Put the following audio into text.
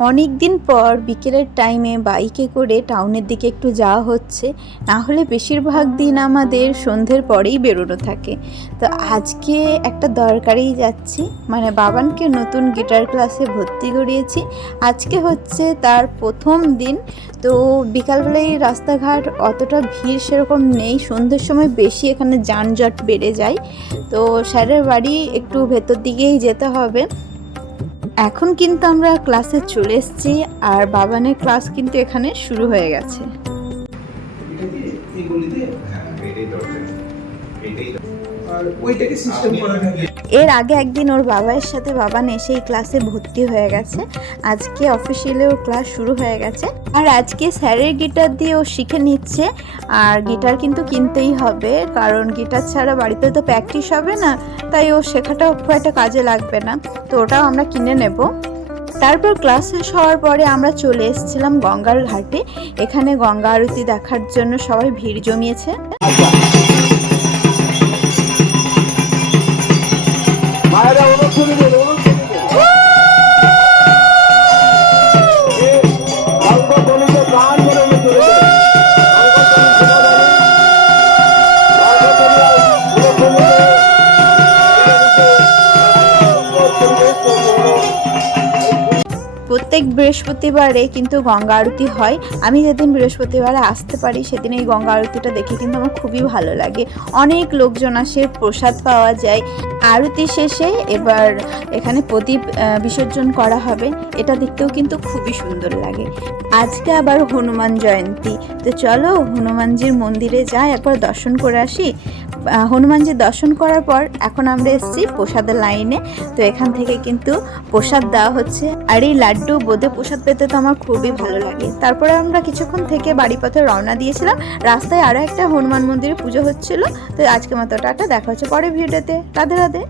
অনেক দিন পর বিকেলের টাইমে বাইকে করে টাউনের দিকে একটু যাওয়া হচ্ছে। না হলে বেশিরভাগ দিন আমাদের সন্ধ্যের পরেই বেরোনো থাকে। তো আজকে একটা দরকারেই যাচ্ছি, মানে বাবানকে নতুন গিটার ক্লাসে ভর্তি করিয়েছি। আজকে হচ্ছে তার প্রথম দিন। তো বিকালবেলায় রাস্তাঘাট অতটা ভিড় সেরকম নেই, সন্ধ্যের সময় বেশি এখানে যানজট বেড়ে যায়। তো স্যারের বাড়ি একটু ভেতর দিকেই যেতে হবে। এখন কিন্তু আমরা ক্লাসে চলে এসেছি, আর বাবানের ক্লাস কিন্তু এখানে শুরু হয়ে গেছে। এর আগে একদিন ওর বাবার সাথে বাবান এসে এই ক্লাসে ভর্তি হয়ে গেছে। আজকে অফিসিয়ালি ওর ক্লাস শুরু হয়ে গেছে, আর আজকে স্যারের গিটার দিয়ে ও শিখে নিচ্ছে। আর গিটার কিন্তু কিনতেই হবে, কারণ গিটার ছাড়া বাড়িতে তো প্র্যাকটিস হবে না, তাই ও শেখাটাও খুব একটা কাজে লাগবে না। তো ওটাও আমরা কিনে নেব। তারপর ক্লাস শেষ হওয়ার পরে আমরা চলে এসেছিলাম গঙ্গার ঘাটে। এখানে গঙ্গা আরতি দেখার জন্য সবাই ভিড় জমিয়েছে। প্রত্যেক বৃহস্পতিবারে কিন্তু গঙ্গা আরতি হয়। আমি যেদিন বৃহস্পতিবারে আসতে পারি সেদিন এই গঙ্গা আরতিটা দেখে কিন্তু আমার খুবই ভালো লাগে। অনেক লোকজন আসে, প্রসাদ পাওয়া যায়। আরতি শেষে এবার এখানে প্রদীপ বিসর্জন করা হবে, এটা দেখতেও কিন্তু খুবই সুন্দর লাগে। আজকে আবার হনুমান জয়ন্তী, তো চলো হনুমানজির মন্দিরে যাই, একবার দর্শন করে আসি। হনুমানজির দর্শন করার পর এখন আমরা এসেছি প্রসাদের লাইনে। তো এখান থেকে কিন্তু প্রসাদ দেওয়া হচ্ছে, আর এই লাড্ডু বোঁদে প্রসাদ পেতে তো আমার খুবই ভালো লাগে। তারপরে আমরা কিছুক্ষণ থেকে বাড়ি পথে রওনা দিয়েছিলাম। রাস্তায় আরও একটা হনুমান মন্দিরে পুজো হচ্ছিল। তো আজকে মতো টাটা, দেখা হচ্ছে পরের ভিডিওতে। রাধে রাধে।